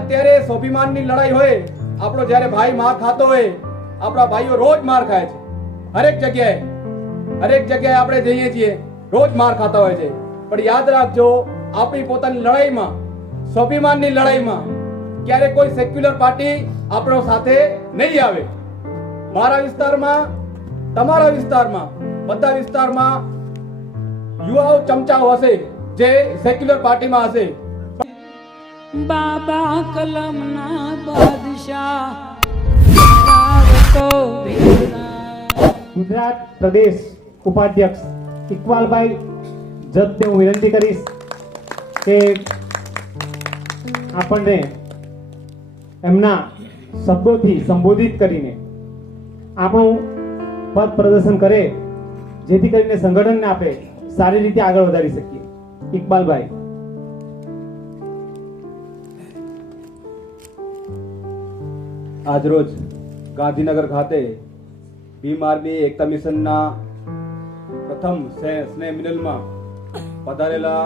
અત્યારે સ્વાભિમાનની લડાઈ હોય, આપણો જ્યારે ભાઈ માર ખાતો હોય, આપણા ભાઈઓ રોજ માર ખાય છે. હરેક જગ્યાએ હરેક જગ્યાએ આપણે જઈએ છીએ, રોજ માર ખાતા હોય છે. પણ યાદ રાખજો, આપણી પોતાની લડાઈમાં, સ્વાભિમાનની લડાઈમાં ક્યારે કોઈ સેક્યુલર પાર્ટી આપણો સાથે નહીં આવે. મારા વિસ્તારમાં, તમારા વિસ્તારમાં, બધા વિસ્તારમાં યુવાઓ ચમચાઓ હશે જે સેક્યુલર પાર્ટીમાં હશે. બાબા કલમના બાદશાહ. ગુજરાત પ્રદેશ ઉપાધ્યક્ષ ઇકબાલભાઈ જતને હું વિનંતી કરીશ કે આપણને એમના શબ્દોથી સંબોધિત કરીને આપણું પદ પ્રદર્શન કરે, જેથી કરીને સંગઠનને આપે સારી રીતે આગળ વધારી શકીએ. ઇકબાલભાઈ. આજરોજ ગાંધીનગર ખાતે ભીમ આર્મી એકતા મિશનના પ્રથમ સ્નેહ મિલનમાં પધારેલા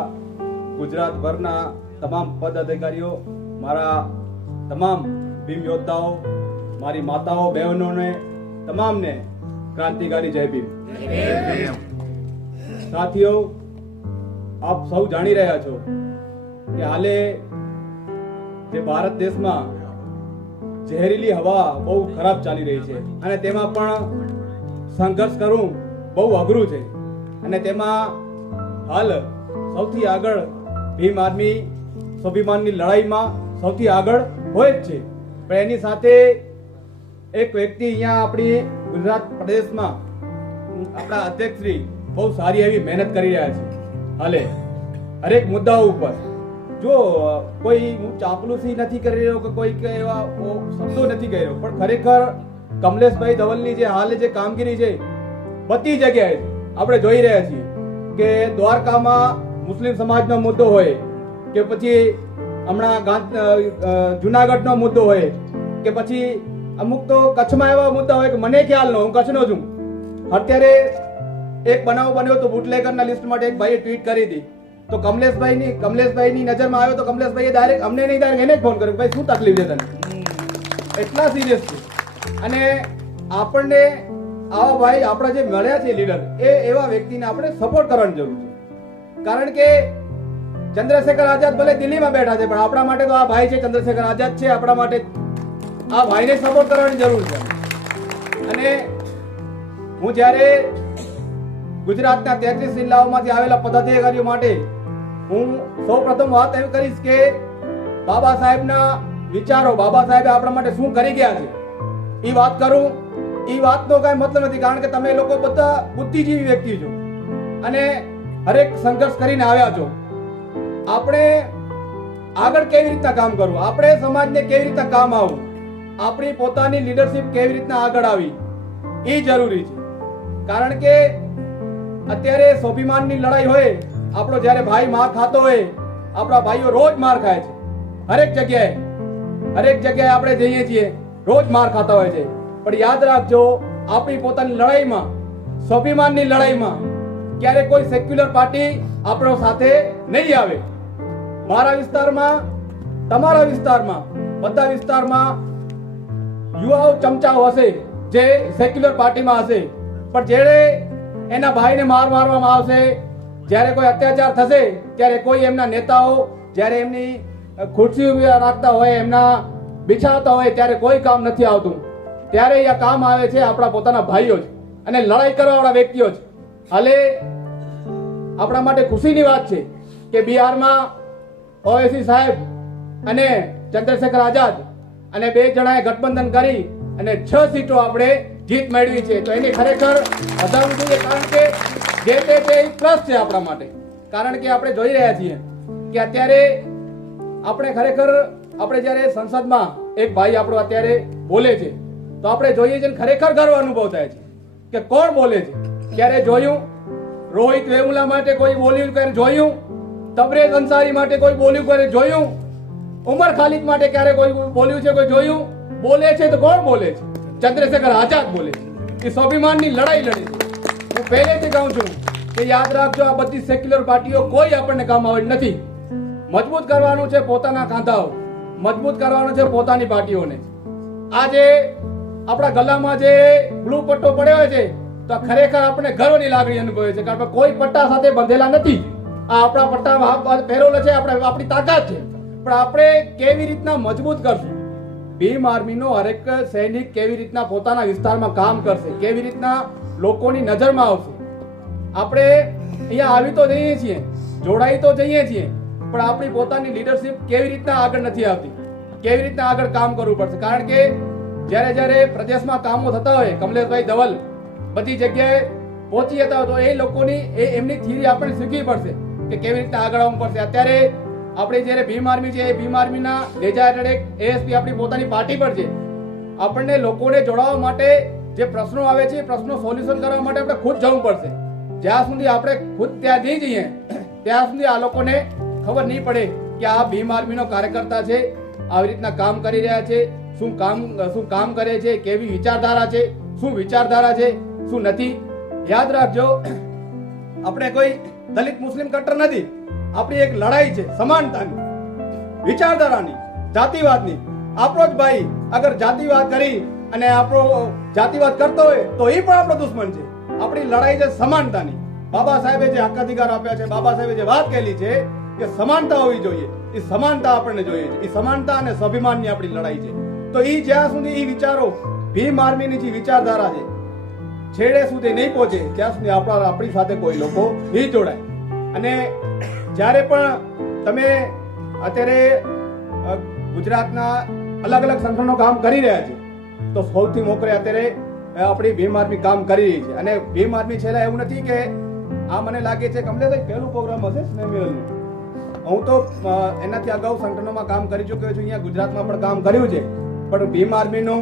ગુજરાતભરના તમામ પદ અધિકારીઓ મારા તમામ ભીમ યોદ્ધાઓ, મારી માતાઓ, બહેનોને, તમામને ક્રાંતિકારી જય ભીમ. સાથીઓ, આપ સૌ જાણી રહ્યા છો કે હાલે જે ભારત દેશમાં ઝેરીલી હવા બહુ ખરાબ ચાલી રહી છે. અને તેમાં પણ સંઘર્ષ કરવું બહુ અઘરું છે. અને તેમાં હાલ સૌથી આગળ ભીમ આર્મી સ્વાભિમાનની લડાઈમાં સૌથી આગળ હોય જ છે. પણ એની સાથે એક વ્યક્તિ અહીંયા આપણી ગુજરાત પ્રદેશમાં આપણા અધ્યક્ષશ્રી બહુ સારી એવી મહેનત કરી રહ્યા છે. હાલે, હરેક મુદ્દાઓ ઉપર. જો, કોઈ હું ચાપલુસી નથી કરી રહ્યો કે કોઈ કે એવા શબ્દો નથી કહી રહ્યો, પણ ખરેખર કમલેશભાઈ ધવલની જે હાલ જે કામગીરી છે, બધી જગ્યાએ આપણે જોઈ રહ્યા છીએ કે દ્વારકામાં મુસ્લિમ સમાજનો મુદ્દો હોય, કે પછી હમણાં જુનાગઢનો મુદ્દો હોય, કે પછી અમુક તો કચ્છમાં એવા મુદ્દા હોય કે મને ખ્યાલ ન હું કચ્છનો છું. અત્યારે એક બનાવ બન્યો તો બુટલેગરના લિસ્ટ માટે એક ભાઈએ ટ્વીટ કરી હતી. તો કમલેશભાઈની કમલેશભાઈની નજરમાં આવ્યો તો કમલેશભાઈએ ડાયરેક્ટ અમને નહીં ડાયરેક્ટ એને ફોન કર્યો ભાઈ, શું તકલીફ છે તને? એટલા સિરિયસ છે. અને આપણને આવા ભાઈ, આપણા જે મળ્યા છે લીડર એ એવા વ્યક્તિને આપણે સપોર્ટ કરવાની જરૂર છે. કારણ કે ચંદ્રશેખર આઝાદ ભલે દિલ્હીમાં બેઠા છે, પણ આપણા માટે તો આ ભાઈ છે, ચંદ્રશેખર આઝાદ છે, આપણા માટે આ ભાઈને સપોર્ટ કરવાની જરૂર છે. અને હું જ્યારે ગુજરાતના તેત્રીસ જિલ્લાઓમાંથી આવેલા પદાધિકારીઓ માટે હું સૌપ્રથમ વાત એવી કરીશ કે બાબા સાહેબના વિચારો, બાબા સાહેબે આપણા માટે શું કરી ગયા છે? એ વાત કરું એ વાતનો કાંઈ મતલબ નથી, કારણ કે તમે લોકો બધા બુદ્ધિજીવી વ્યક્તિ છો અને હરેક સંઘર્ષ કરીને આવ્યા છો. આપણે આગળ કેવી રીતના કામ કરવું? આપણે સમાજને કેવી રીતના કામ આવવું? આપણી પોતાની લીડરશિપ કેવી રીતના આગળ આવી? એ જરૂરી છે. કારણ કે અત્યારે સ્વાભિમાનની લડાઈ હોય આપણો જ્યારે ભાઈ માર ખાતો હોય, આપણા ભાઈઓ રોજ માર ખાય છે. હરેક જગ્યાએ હરેક જગ્યાએ આપણે જઈએ છીએ, રોજ માર ખાતા હોય છે. પણ યાદ રાખજો, આપણી પોતાની લડાઈમાં, સ્વાભિમાનની લડાઈમાં ક્યારે કોઈ સેક્યુલર પાર્ટી આપણો સાથે નહીં આવે. મારા વિસ્તારમાં, તમારા વિસ્તારમાં, બધા વિસ્તારમાં યુવાઓ ચમચાઓ હશે જે સેક્યુલર પાર્ટીમાં હશે. પણ જેણે એના ભાઈને માર મારવામાં આવશે જ્યારે કોઈ અત્યાચાર થશે, ત્યારે કોઈ એમના નેતાઓ જ્યારે એમની ખુરશી ઊભી રાખતા હોય, એમના બિછાવતા હોય, ત્યારે કોઈ કામ નથી આવતું. ત્યારે અહીંયા કામ આવે છે આપણા પોતાના ભાઈઓ જ અને લડાઈ કરવાવાળા વ્યક્તિઓ જ. હાલે, આપણા માટે ખુશીની વાત છે કે બિહારમાં ઓવેસી સાહેબ અને ચંદ્રશેખર આઝાદ અને બે જણાએ ગઠબંધન કરી અને છ સીટો આપણે જીત મેળવી છે. તો એની ખરેખર વધારવું જોઈએ કારણ કે જે તે તે પ્લસ છે આપણા માટે. કારણ કે આપણે જોઈ રહ્યા છીએ કે અત્યારે આપણે ખરેખર, આપણે જ્યારે સંસદમાં એક ભાઈ આપણો અત્યારે બોલે છે, તો આપણે જોઈએ ને ખરેખર ગર્વ અનુભવ થાય છે કે કોણ બોલે છે? ક્યારે જોયું? રોહિત વેમુલા માટે કોઈ બોલ્યું ક્યારે જોયું? તબરેજ અંસારી માટે કોઈ બોલ્યું ક્યારે જોયું? ઉમર ખાલિદ માટે ક્યારે કોઈ બોલ્યું છે કોઈ જોયું? બોલે છે તો કોણ બોલે છે? ચંદ્રશેખર આઝાદ બોલે છે. એ સ્વાભિમાનની લડાઈ લડે છે. પહેલેથી કહું છું કે યાદ રાખજો, આ બધી સેક્યુલર પાર્ટીઓ કોઈ આપણને કામ આવે નથી. મજબૂત કરવાનું છે પોતાના કાંધાઓ. મજબૂત કરવાનું છે પોતાની પાર્ટીઓને. આજે આપણા ગલામાં જે બ્લુ પટ્ટો પડ્યો છે, તો ખરેખર આપણે ગર્વની લાગણી અનુભવે છે, કારણ કે કોઈ પટ્ટા સાથે બંધેલા નથી. આ આપણા પટ્ટા પહેરેલો છે, આપણે આપણી તાકાત છે. પણ આપણે કેવી રીતના મજબૂત કરશું? ભીમ આર્મીનો હરેક સૈનિક કેવી રીતના પોતાના વિસ્તારમાં કામ કરશે? કેવી રીતના લોકોની નજરમાં આવશે. આપણે અહીંયા આવી તો જઈએ છીએ, જોડાઈ તો જઈએ છીએ, પણ આપણી પોતાની લીડરશિપ કેવી રીતના આગળ નથી આવતી? કેવી રીતના આગળ કામ કરવું પડશે? કારણ કે જ્યારે જ્યારે પ્રદેશમાં કામો થતા હોય, કમલેશભાઈ ધવલ બધી જગ્યાએ પહોંચી જતા હોય તો એ લોકોની, એ એમની થિયરી આપણે શીખવી પડશે કે કેવી રીતના આગળ આવવું પડશે. અત્યારે આપણે જ્યારે ભીમ આર્મી છે, એ ભીમ આર્મીના લેજા હેઠળ એક એએસપી આપણી પોતાની પાર્ટી પર છે. આપણને લોકોને જોડાવા માટે જે પ્રશ્નો આવે છે એ પ્રશ્નો સોલ્યુશન કરવા માટે આપણે ખુદ જવું પડશે. જ્યાં સુધી આપણે ખુદ ત્યાં જઈ જઈએ, ત્યાં સુધી આ લોકોને ખબર નહીં પડે કે આ ભીમ આર્મીનો કાર્યકર્તા છે, આવી રીતના કામ કરી રહ્યા છે, શું કામ શું કામ કરે છે, કેવી વિચારધારા છે, શું વિચારધારા છે, શું નથી. યાદ રાખજો, આપણે કોઈ દલિત મુસ્લિમ કટ્ટર નથી. આપણી એક લડાઈ છે સમાનતાની, વિચારધારાની, જાતિવાદની. આપણો જ ભાઈ અગર જાતિવાદ કરી અને આપણો જાતિવાદ કરતો હોય તો એ પણ આપણો દુશ્મન છે. આપણી લડાઈ છે સમાનતાની. બાબા સાહેબે જે હક અધિકાર આપ્યા છે, બાબા સાહેબે જે વાત કહેલી છે કે સમાનતા હોવી જોઈએ. એ સમાનતા આપણને જોઈએ છે. એ સમાનતા અને સ્વાભિમાનની આપણી લડાઈ છે. તો એ જ્યાં સુધી એ વિચારો, ભીમ આર્મીની જે વિચારધારા છે, છેડે સુધી નહીં પહોંચે, ત્યાં સુધી આપણા, આપણી સાથે કોઈ લોકો નહીં જોડાય. અને જ્યારે પણ તમે અત્યારે ગુજરાતના અલગ અલગ સંગઠનો કામ કરી રહ્યા છે તો સૌથી મોકરે અત્યારે આપણી ભીમ આર્મી કામ કરી રહી છે. અને ભીમ આર્મી છેલ્લા એવું નથી કે, આ મને લાગે છે, કમલેશભાઈ, પહેલું પ્રોગ્રામ હશે સ્નેહ હું તો એનાથી અગાઉ સંગઠનોમાં કામ કરી ચૂક્યો છું, અહીંયા ગુજરાતમાં પણ કામ કર્યું છે. પણ ભીમ આર્મીનું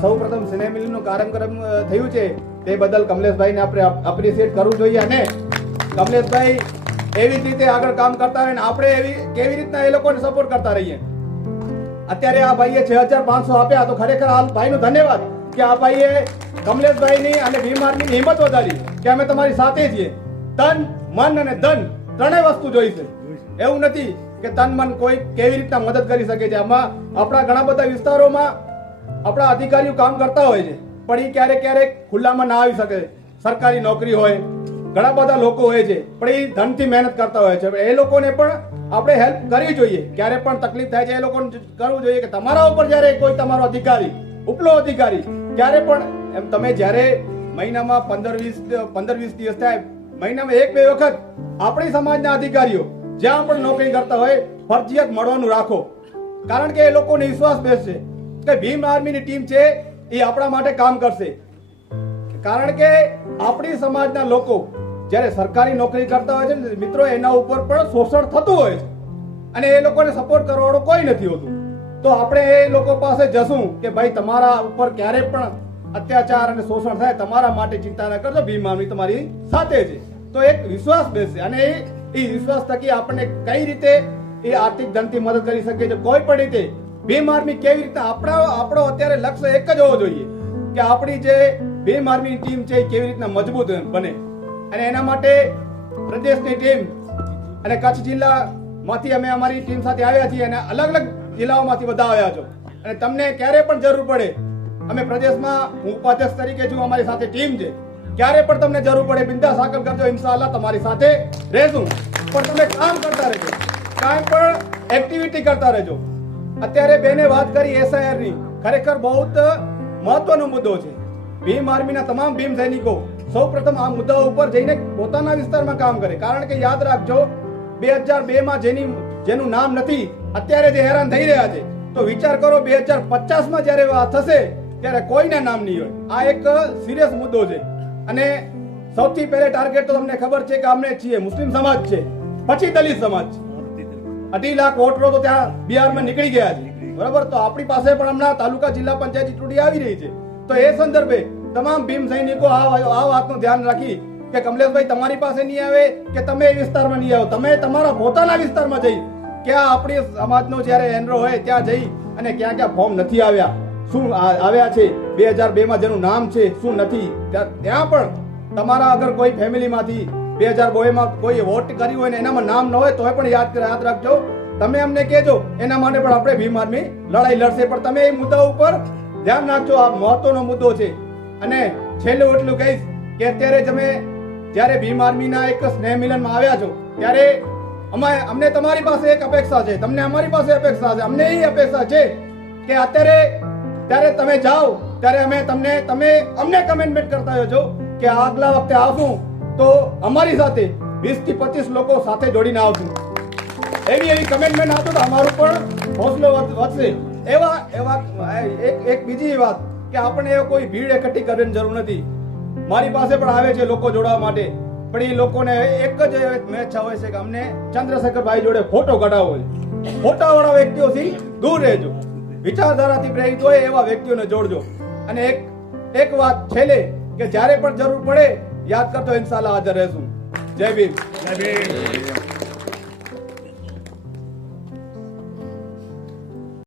સૌ પ્રથમ સિનેમિલનું કાર્યક્રમ થયું છે, તે બદલ કમલેશભાઈને આપણે એપ્રિશિએટ કરવું જોઈએ. અને કમલેશભાઈ એવી જ રીતે આગળ કામ કરતા રહે આપણે એવી, કેવી રીતના એ લોકોને સપોર્ટ કરતા રહીએ? અત્યારે આ ભાઈએ છ હજાર પાંચસો આપ્યા તો ખરેખર આ ભાઈનો ધન્યવાદ કે આ ભાઈએ કમલેશભાઈની અને ભીમ આર્મીની હિંમત વધારી કે અમે તમારી સાથે છીએ. તન, મન અને ધન ત્રણેય વસ્તુ જોઈ છે. એવું નથી કે તન, મન કોઈ કેવી રીતના મદદ કરી શકે છે. આમાં આપણા ઘણા બધા વિસ્તારોમાં આપણા અધિકારીઓ કામ કરતા હોય છે, પણ એ ક્યારેક ક્યારેક ખુલ્લામાં ના આવી શકે. સરકારી નોકરી હોય, ઘણા બધા લોકો હોય છે, પણ એ ધનથી મહેનત કરતા હોય છે. એ લોકોને પણ આપણે હેલ્પ કરવી જોઈએ. ક્યારે પણ તકલીફ થાય છે એ લોકોને કરવું જોઈએ કે તમારા ઉપર જ્યારે કોઈ તમારો અધિકારી, ઉપલો અધિકારી, ક્યારે પણ એમ તમે જ્યારે મહિનામાં પંદર વીસ પંદર વીસ દિવસ થાય, મહિનામાં એક, બે વખત આપણી સમાજના અધિકારીઓ જ્યાં પણ નોકરી કરતા હોય, ફરજિયાત મળવાનું રાખો. કારણ કે એ લોકોને વિશ્વાસ બેસશે કે ભીમ આર્મીની ટીમ છે એ આપણા માટે કામ કરશે. કારણ કે આપણી સમાજના લોકો જ્યારે સરકારી નોકરી કરતા હોય છે ને, મિત્રો એના ઉપર પણ શોષણ થતું હોય છે. અને એ લોકોને સપોર્ટ કરવાનો કોઈ નથી હોતું. તો આપણે એ લોકો પાસે જશું કે ભાઈ તમારા ઉપર ક્યારે પણ અત્યાચાર અને શોષણ થાય, તમારા માટે ચિંતા ન કરજો ભીમાની તમારી સાથે છે. તો એક વિશ્વાસ બેસે અને એ એ વિશ્વાસ થકી આપણને કઈ રીતે એ આર્થિક ધનથી મદદ કરી શકે છે, કોઈ પણ રીતે. ભીમ આર્મી કેવી રીતે આપણા, આપણો અત્યારે લક્ષ્ય એક જ હોવો જોઈએ કે આપણી જે ભીમ આર્મી ટીમ છે એ કેવી રીતના મજબૂત બને. અને એના માટે પ્રદેશની ટીમ અને કચ્છ જિલ્લામાંથી અમે અમારી ટીમ સાથે આવ્યા છીએ અને અલગ અલગ જિલ્લાઓમાંથી બધા આવ્યા છો. અને તમને ક્યારે પણ જરૂર પડે, અમે પ્રદેશમાં, હું ઉપાધ્યક્ષ તરીકે છું, અમારી સાથે ટીમ છે. ક્યારે પણ તમને જરૂર પડે, બિંદાસ આગળ કરજો ઇન્શાલ્લાહ તમારી સાથે રહેશું. પણ તમે કામ કરતા રહેજો. કાંઈ પણ એક્ટિવિટી કરતા રહેજો. અત્યારે બેને વાત કરી એસઆઈઆરની ખરેખર બહુ મહત્વનો મુદ્દો છે. ભીમ આર્મીના તમામ ભીમ સૈનિકો સૌ પ્રથમ આ મુદ્દા ઉપર જઈને પોતાના વિસ્તારમાં કામ કરે. કારણ કે યાદ રાખજો, બે હજાર બે માં જેની, જેનું નામ નથી, અત્યારે જે હેરાન થઈ રહ્યા છે, તો વિચાર કરો બે હજાર પચાસમાં જયારે આ થશે, ત્યારે કોઈના નામ નહીં હોય. આ એક સિરિયસ મુદ્દો છે. અને સૌથી પહેલે ટાર્ગેટ તો તમને ખબર છે કે અમને છીએ મુસ્લિમ સમાજ છે. પછી દલિત સમાજ છે. અઢી લાખ વોટરો તો ત્યાં બિહારમાં નીકળી ગયા છે. બરાબર? તો આપણી પાસે પણ હમણાં તાલુકા જિલ્લા પંચાયત ચૂંટણી આવી રહી છે. તો એ સંદર્ભે તમામ ભીમ સૈનિકો આ વાતનું ધ્યાન રાખી કે કમલેશભાઈ તમારી પાસે નહીં આવે કે તમે એ વિસ્તારમાં નહીં આવો. તમે તમારા પોતાના વિસ્તારમાં જઈ ક્યાં આપણી સમાજનો જ્યારે એનરો હોય ત્યાં જઈ અને ક્યાં ક્યાં ફોર્મ નથી આવ્યા. શું આવ્યા છે? બે હજાર બે માં જેનું નામ છે, શું નથી? ત્યાં પણ તમારા અગર કોઈ ફેમિલીમાંથી બે હજારમાં કોઈ વોટ કર્યું હોય ને એનામાં નામ ન હોય તોય પણ યાદ યાદ રાખજો. તમે અમને કહેજો, એના માટે પણ આપણે ભીમ આર્મી લડાઈ લડશે. પણ તમે એ મુદ્દા ઉપર ધ્યાન રાખજો. આ મહત્વનો મુદ્દો છે. અને છેલ્લું એટલું કહીશ કે અત્યારે તમે જ્યારે ભીમ આર્મીના એક સ્નેહ મિલનમાં આવ્યા છો, ત્યારે અમે, અમને તમારી પાસે એક અપેક્ષા છે. તમને અમારી પાસે અપેક્ષા છે. અમને એ અપેક્ષા છે કે અત્યારે ત્યારે તમે જાઓ, ત્યારે અમે તમને, તમે અમને કમેન્ટમેન્ટ કરતા હોય છો કે આગલા વખતે આવશું તો અમારી સાથે વીસથી પચીસ લોકો સાથે જોડીને આવશું. એવી એવી કમેન્ટમેન્ટ આપો તો અમારું પણ હોંસલો વધ- વધશે. એવા એવા, એક એક બીજી વાત. કે આપણે કોઈ ભીડ એકઠી કરવાની જરૂર નથી. મારી પાસે પણ આવે છે લોકો જોડાવા માટે. પણ એ લોકોને એક જ મેચ હોય છે કે અમને ચંદ્રશેખરભાઈ જોડે ફોટો કઢાવવો છે. ફોટા વાળા વ્યક્તિઓથી દૂર રહેજો. વિચારધારાથી પ્રેરિત હોય એવા વ્યક્તિઓને જોડજો. અને એક એક વાત છેલ્લે કે જ્યારે પણ જરૂર પડે, યાદ કરતો ઇન્શાલ્લાહ હાજર રહેશું. જય ભીમ. જય ભીમ.